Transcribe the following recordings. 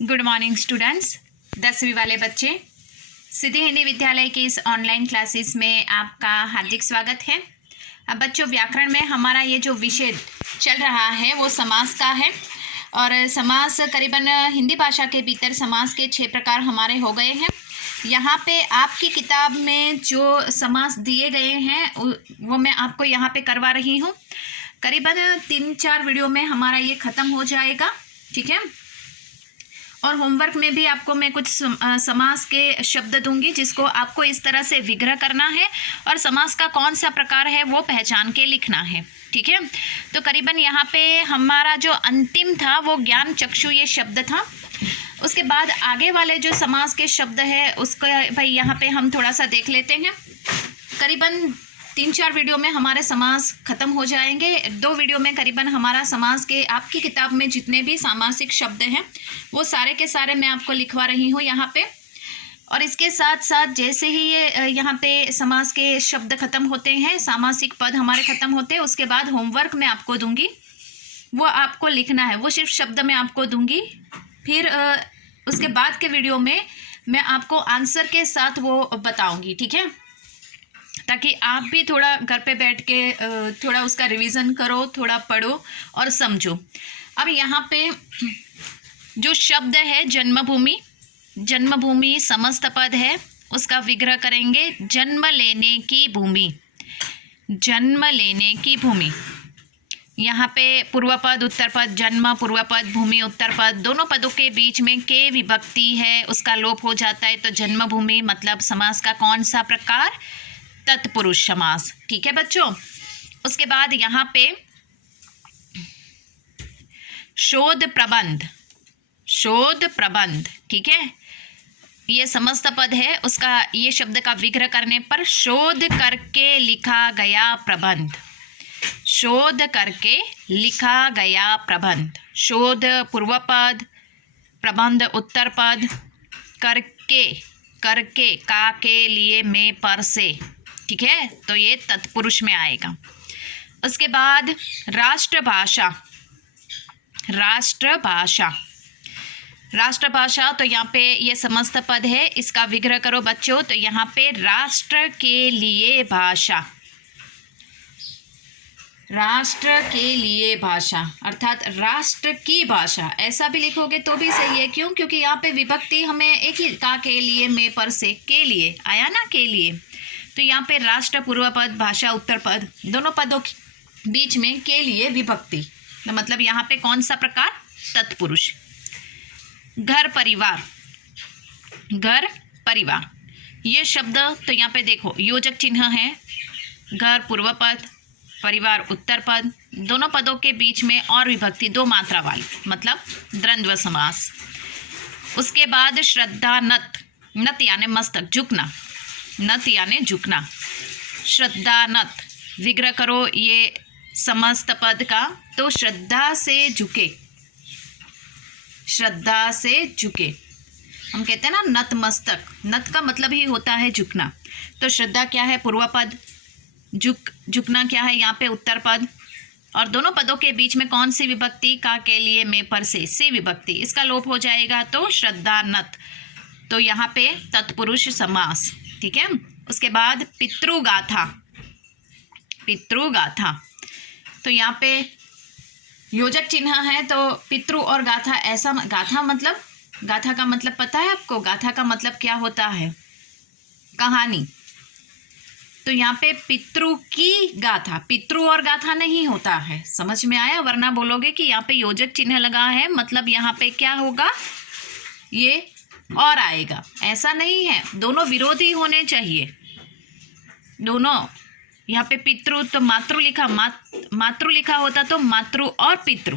Good morning students. 10वीं वाले बच्चे, सिद्धि हिंदी विद्यालय की इस ऑनलाइन क्लासेस में आपका हार्दिक स्वागत है। अब बच्चों, व्याकरण में हमारा ये जो विषय चल रहा है वो समास का है और समास करीबन हिंदी भाषा के भीतर समास के 6 प्रकार हमारे हो गए हैं। यहाँ पे आपकी किताब में जो समास दिए गए हैं वो मैं आपको यहाँ पे करवा रही हूँ। करीबन 3-4 वीडियो में हमारा ये ख़त्म हो जाएगा, ठीक है। और होमवर्क में भी आपको मैं कुछ समास के शब्द दूंगी जिसको आपको इस तरह से विग्रह करना है और समास का कौन सा प्रकार है वो पहचान के लिखना है, ठीक है। तो करीबन यहाँ पे हमारा जो अंतिम था वो ज्ञान चक्षु ये शब्द था। उसके बाद आगे वाले जो समास के शब्द है उसको भाई यहाँ पे हम थोड़ा सा देख लेते हैं। करीबन 3-4 वीडियो में हमारे समास खत्म हो जाएंगे। 2 वीडियो में करीबन हमारा समास के आपकी किताब में जितने भी सामासिक शब्द हैं वो सारे के सारे मैं आपको लिखवा रही हूँ यहाँ पे। और इसके साथ साथ जैसे ही ये यहाँ पे समास के शब्द खत्म होते हैं, सामासिक पद हमारे खत्म होते हैं, उसके बाद होमवर्क मैं आपको दूंगी, वो आपको लिखना है। वो सिर्फ शब्द मैं आपको दूंगी, फिर उसके बाद के वीडियो में मैं आपको आंसर के साथ वो बताऊँगी, ठीक है, ताकि आप भी थोड़ा घर पे बैठ के थोड़ा उसका रिवीजन करो, थोड़ा पढ़ो और समझो। अब यहाँ पे जो शब्द है जन्मभूमि, जन्मभूमि समस्त पद है, उसका विग्रह करेंगे। जन्म लेने की भूमि, जन्म लेने की भूमि। यहाँ पे पूर्व पद उत्तर पद, जन्म पूर्व पद, भूमि उत्तर पद, दोनों पदों के बीच में के विभक्ति है, उसका लोप हो जाता है। तो जन्मभूमि मतलब समास का कौन सा प्रकार? तत्पुरुष समास, ठीक है बच्चों। उसके बाद यहाँ पे शोध प्रबंध, शोध प्रबंध, ठीक है, ये समस्त पद है, उसका ये शब्द का विग्रह करने पर शोध करके लिखा गया प्रबंध, शोध करके लिखा गया प्रबंध। शोध पूर्व पद, प्रबंध उत्तर पद, करके, करके का के लिए में पर से, ठीक है, तो ये तत्पुरुष में आएगा। उसके बाद राष्ट्रभाषा, राष्ट्रभाषा, राष्ट्रभाषा, तो यहाँ पे ये समस्त पद है, इसका विग्रह करो बच्चों। तो यहाँ पे राष्ट्र के लिए भाषा, राष्ट्र के लिए भाषा अर्थात राष्ट्र की भाषा, ऐसा भी लिखोगे तो भी सही है। क्यों? क्योंकि यहाँ पे विभक्ति हमें एक ही का के लिए में पर से के लिए आया ना, के लिए। तो यहाँ पे राष्ट्र पूर्व पद, भाषा उत्तर पद, दोनों पदों के बीच में के लिए विभक्ति, तो मतलब यहाँ पे कौन सा प्रकार? तत्पुरुष। घर परिवार, घर परिवार, ये शब्द तो यहाँ पे देखो योजक चिन्ह है। घर पूर्व पद, परिवार उत्तर पद, दोनों पदों के बीच में और विभक्ति 2 मात्रा वाली, मतलब द्वंद्व समास। उसके बाद श्रद्धा नत, नत यानी मस्तक, झुकना, नत यानी झुकना। श्रद्धा नत, विग्रह करो ये समस्त पद का। तो श्रद्धा से झुके, श्रद्धा से झुके, हम कहते हैं ना नतमस्तक, नत का मतलब ही होता है झुकना। तो श्रद्धा क्या है? पूर्व पद, झुकना क्या है? यहाँ पे उत्तर पद। और दोनों पदों के बीच में कौन सी विभक्ति? का के लिए में पर से विभक्ति, इसका लोप हो जाएगा तो श्रद्धा नत, तो यहाँ पे तत्पुरुष समास, ठीक है। उसके बाद पितृगाथा, पितृगाथा, तो यहाँ पे योजक चिन्ह है, तो पितृ और गाथा, ऐसा गाथा मतलब, गाथा का मतलब पता है आपको? गाथा का मतलब क्या होता है? कहानी। तो यहाँ पे पितृ की गाथा, पितृ और गाथा नहीं होता है, समझ में आया? वरना बोलोगे कि यहाँ पे योजक चिन्ह लगा है मतलब यहाँ पे क्या होगा, ये और आएगा, ऐसा नहीं है। दोनों विरोधी होने चाहिए, दोनों। यहाँ पे पितृ तो मातृ लिखा, मातृ लिखा होता तो मातृ और पितृ,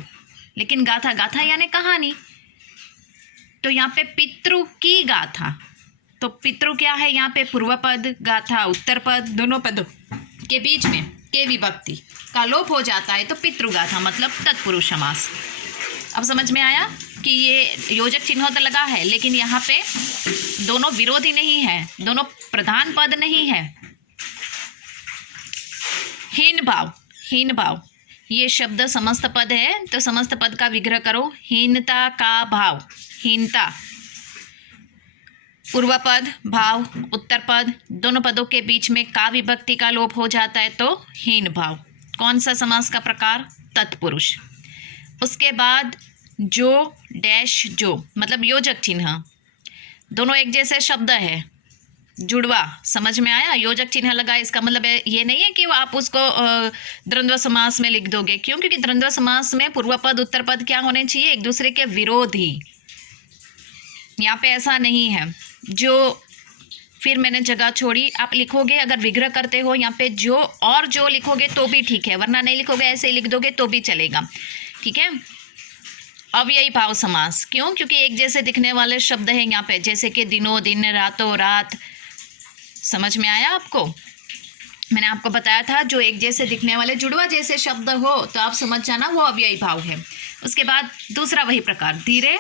लेकिन गाथा, गाथा यानी कहानी। तो यहाँ पे पितृ की गाथा, तो पितृ क्या है? यहाँ पे पूर्व पद, गाथा उत्तर पद, दोनों पदों के बीच में के विभक्ति का लोप हो जाता है तो पितृगाथा मतलब तत्पुरुष समास। अब समझ में आया कि ये योजक चिन्ह तो लगा है लेकिन यहाँ पे दोनों विरोधी नहीं है, दोनों प्रधान पद नहीं है। हीन भाव, हीन भाव, ये शब्द समस्त पद है, तो समस्त पद का विग्रह करो। हीनता का भाव, हीनता पूर्व पद, भाव उत्तर पद, दोनों पदों के बीच में का विभक्ति का लोप हो जाता है तो हीन भाव। कौन सा समास का प्रकार? तत्पुरुष। उसके बाद जो डैश जो, मतलब योजक चिन्ह, दोनों एक जैसे शब्द है, जुड़वा, समझ में आया? योजक चिन्ह लगा, इसका मतलब ये नहीं है कि आप उसको द्वंद्व समास में लिख दोगे। क्यों? क्योंकि द्वंद्व समास में पूर्व पद उत्तर पद क्या होने चाहिए? एक दूसरे के विरोधी। यहाँ पे ऐसा नहीं है। जो, फिर मैंने जगह छोड़ी, आप लिखोगे अगर विग्रह करते हो यहाँ पे जो और जो लिखोगे तो भी ठीक है, वरना नहीं लिखोगे, ऐसे ही लिख दोगे तो भी चलेगा। ठीक है। अव्ययी भाव समास, क्यों? क्योंकि एक जैसे दिखने वाले शब्द हैं यहाँ पे, जैसे कि दिनों दिन, रातों रात। समझ में आया आपको? मैंने आपको बताया था जो एक जैसे दिखने वाले जुड़वा जैसे शब्द हो तो आप समझ जाना वो अव्ययी भाव है। उसके बाद दूसरा वही प्रकार, धीरे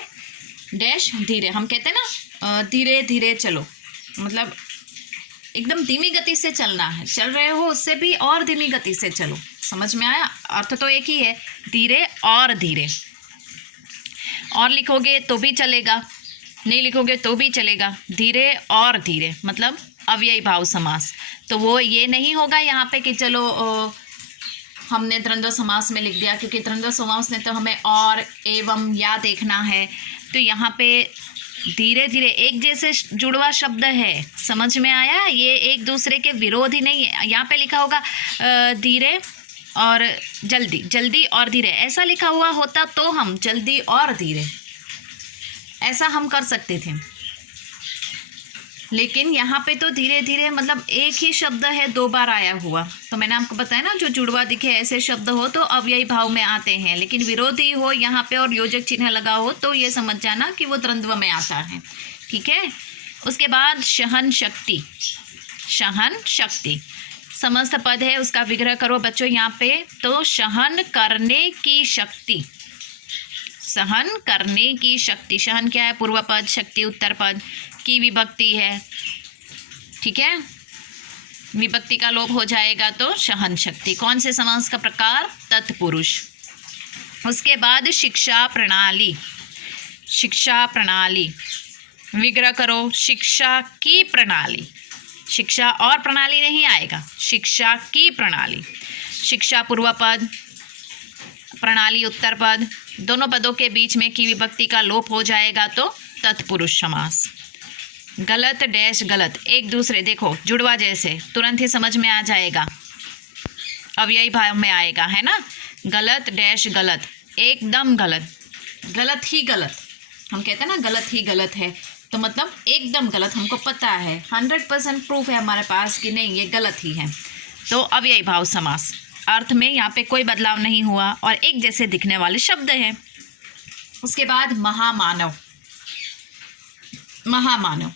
डैश धीरे। हम कहते हैं ना धीरे धीरे चलो, मतलब एकदम धीमी गति से चलना है, चल रहे हो उससे भी और धीमी गति से चलो। समझ में आया? अर्थ तो एक ही है, धीरे और धीरे। और लिखोगे तो भी चलेगा, नहीं लिखोगे तो भी चलेगा। धीरे और धीरे मतलब अव्ययी भाव समास। तो वो ये नहीं होगा यहाँ पे कि चलो हमने द्वंद्व समास में लिख दिया, क्योंकि द्वंद्व समास में तो हमें और एवं या देखना है। तो यहाँ पे धीरे धीरे एक जैसे जुड़वा शब्द है। समझ में आया? ये एक दूसरे के विरोधी नहीं है। यहाँ पे लिखा होगा धीरे और जल्दी, जल्दी और धीरे, ऐसा लिखा हुआ होता तो हम जल्दी और धीरे ऐसा हम कर सकते थे, लेकिन यहाँ पे तो धीरे धीरे मतलब एक ही शब्द है, दो बार आया हुआ। तो मैंने आपको बताया ना, जो जुड़वा दिखे ऐसे शब्द हो तो अव्ययी भाव में आते हैं, लेकिन विरोधी हो यहाँ पे और योजक चिन्ह लगा हो तो ये समझ जाना कि वो द्वंद्व में आता है। ठीक है। उसके बाद सहन शक्ति, सहन शक्ति समस्त पद है, उसका विग्रह करो बच्चों यहाँ पे। तो सहन करने की शक्ति, सहन करने की शक्ति। सहन क्या है? पूर्व पद, शक्ति उत्तर पद की विभक्ति है। ठीक है। विभक्ति का लोप हो जाएगा तो सहन शक्ति। कौन से समास का प्रकार? तत्पुरुष। उसके बाद शिक्षा प्रणाली, शिक्षा प्रणाली विग्रह करो। शिक्षा की प्रणाली, शिक्षा और प्रणाली नहीं आएगा, शिक्षा की प्रणाली। शिक्षा पूर्व पद, प्रणाली उत्तर पद, दोनों पदों के बीच में की विभक्ति का लोप हो जाएगा तो तत्पुरुष समास। गलत डैश गलत, एक दूसरे देखो जुड़वा जैसे, तुरंत ही समझ में आ जाएगा, अव्ययी भाव में आएगा, है ना। गलत डैश गलत, एकदम गलत, गलत ही गलत। हम कहते हैं ना गलत ही गलत है, तो मतलब एकदम गलत, हमको पता है, 100% प्रूफ है हमारे पास कि नहीं ये गलत ही है, तो अव्ययी भाव समास। अर्थ में यहाँ पे कोई बदलाव नहीं हुआ और एक जैसे दिखने वाले शब्द हैं। उसके बाद महामानव, महामानव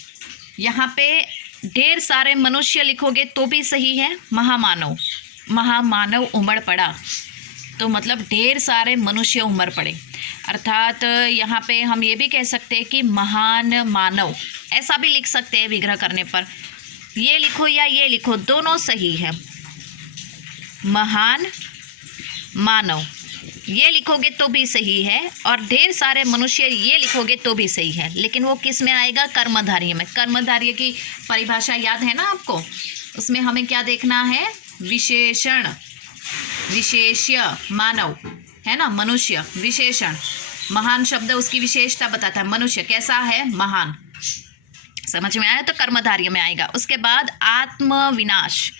यहाँ पे ढेर सारे मनुष्य लिखोगे तो भी सही है। महामानव, महामानव उमड़ पड़ा, तो मतलब ढेर सारे मनुष्य उमड़ पड़े, अर्थात यहाँ पे हम ये भी कह सकते हैं कि महान मानव, ऐसा भी लिख सकते हैं विग्रह करने पर। ये लिखो या ये लिखो, दोनों सही है। महान मानव ये लिखोगे तो भी सही है, और ढेर सारे मनुष्य ये लिखोगे तो भी सही है, लेकिन वो किस में आएगा? कर्मधारय में। कर्मधारय की परिभाषा याद है ना आपको? उसमें हमें क्या देखना है? विशेषण, विशेष्य मानव है ना, मनुष्य विशेषण। महान शब्द उसकी विशेषता बताता है, मनुष्य कैसा है? महान। समझ में आया? तो कर्मधारय में आएगा। उसके बाद आत्मविनाश,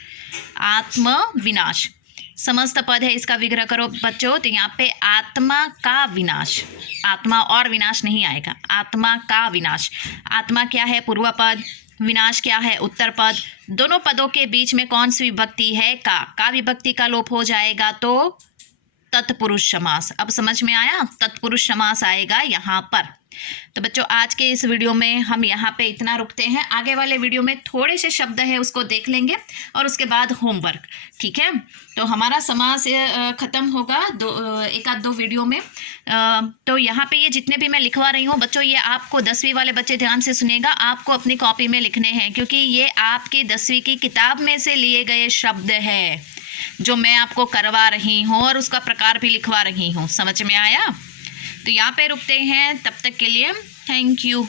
आत्मविनाश समस्त पद है, इसका विग्रह करो बच्चों। तो यहाँ पे आत्मा का विनाश, आत्मा और विनाश नहीं आएगा, आत्मा का विनाश। आत्मा क्या है? पूर्व पद, विनाश क्या है? उत्तर पद। दोनों पदों के बीच में कौन सी विभक्ति है? का विभक्ति का लोप हो जाएगा तो तत्पुरुष समास। अब समझ में आया? तत्पुरुष समास आएगा यहाँ पर। तो बच्चों आज के इस वीडियो में हम यहाँ पे इतना रुकते हैं, आगे वाले वीडियो में थोड़े से शब्द हैं उसको देख लेंगे और उसके बाद होमवर्क। ठीक है, तो हमारा समास ख़त्म होगा एक आध दो वीडियो में। तो यहाँ पे ये जितने भी मैं लिखवा रही हूँ बच्चों, ये आपको 10वीं वाले बच्चे ध्यान से सुनेगा, आपको अपनी कॉपी में लिखने हैं, क्योंकि ये आपकी 10वीं की किताब में से लिए गए शब्द है। जो मैं आपको करवा रही हूँ और उसका प्रकार भी लिखवा रही हूँ। समझ में आया? तो यहाँ पे रुकते हैं, तब तक के लिए थैंक यू।